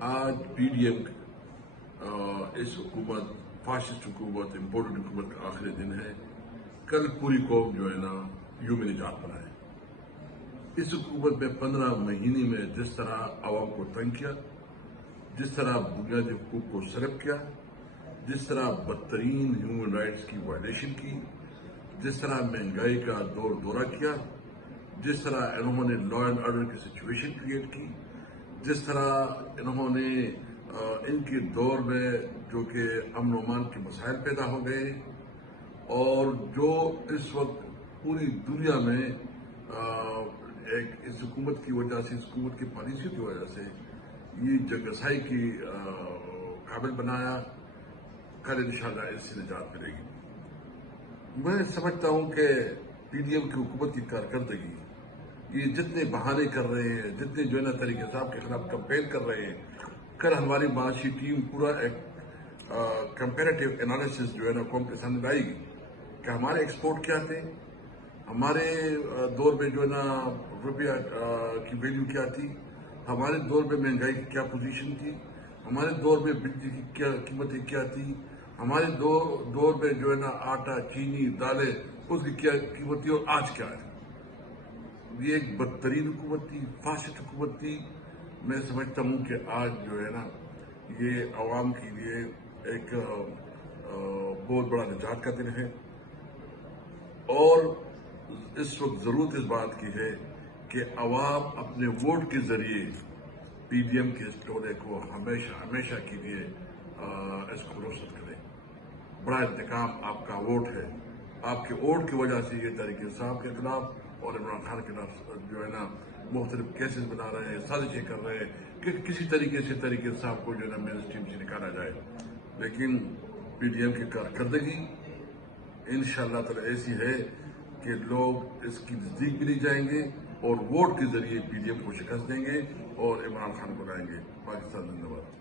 آج P D M اس حکومت fascist حکومت امپورٹڈ حکومت کا آخری دن ہے. کل پوری قوم جو ہے نا یوم نجات منائے. اس حکومت میں 15 مہینے میں جس طرح عوام کو تنگ کیا، جس طرح بنیادی حقوق کو سلب کیا، جس طرح بدترین ہیومن رائٹس کی وائلیشن کی، جس طرح مہنگائی کا دورہ کیا، جس طرح انہوں نے لا اینڈ آرڈر کی سچویشن کریٹ کی، جس طرح انہوں نے ان کے دور میں جو کہ امن و امان کے مسائل پیدا ہو گئے، اور جو اس وقت پوری دنیا میں اس حکومت کی وجہ سے، اس حکومت کی پالیسیوں کی وجہ سے یہ جگرسائی کی قابل بنایا. کل انشاءاللہ اس سے نجات ملے گی. میں سمجھتا ہوں کہ پی ڈی ایم کی حکومت کی کارکردگی، یہ جتنے بہانے کر رہے ہیں، جتنے جو ہے نا طریقہ صاحب کے خلاف کمپین کر رہے ہیں. کل ہماری معاشی ٹیم پورا ایک کمپیریٹیو انالیسس جو ہے نا قوم کے سامنے لائے گی کہ ہمارے ایکسپورٹ کیا تھے، ہمارے دور میں جو ہے نا روپیہ کی ویلیو کیا تھی، ہمارے دور میں مہنگائی کی کیا پوزیشن تھی، ہمارے دور میں بجلی کی کیا قیمتیں کیا تھی، ہمارے دور میں جو ہے نا آٹا، چینی، دالیں، اس کی کیا قیمت تھی، اور آج کیا ہے. یہ ایک بدترین حکومت تھی، فاسسٹ حکومت تھی. میں سمجھتا ہوں کہ آج جو ہے نا یہ عوام کے لیے ایک بہت بڑا نجات کا دن ہے. اور اس وقت ضرورت اس بات کی ہے کہ عوام اپنے ووٹ کے ذریعے پی ڈی ایم کے اس ٹولے کو ہمیشہ کے لیے اس کو فروخت کرے. بڑا انتقام آپ کا ووٹ ہے. آپ کے ووٹ کی وجہ سے یہ تحریک انصاف کے خلاف اور عمران خان کے خلاف جو ہے نا مختلف کیسز بنا رہے ہیں، سازشیں کر رہے ہیں کہ کسی طریقے سے تحریک انصاف کو جو ہے نا مین اسٹریم سے نکالا جائے. لیکن پی ڈی ایم کی کارکردگی انشاءاللہ تعالی ایسی ہے کہ لوگ اس کی نزدیک بھی نہیں جائیں گے اور ووٹ کے ذریعے پی ڈی ایم کو شکست دیں گے اور عمران خان کو لائیں گے. پاکستان زندہ باد.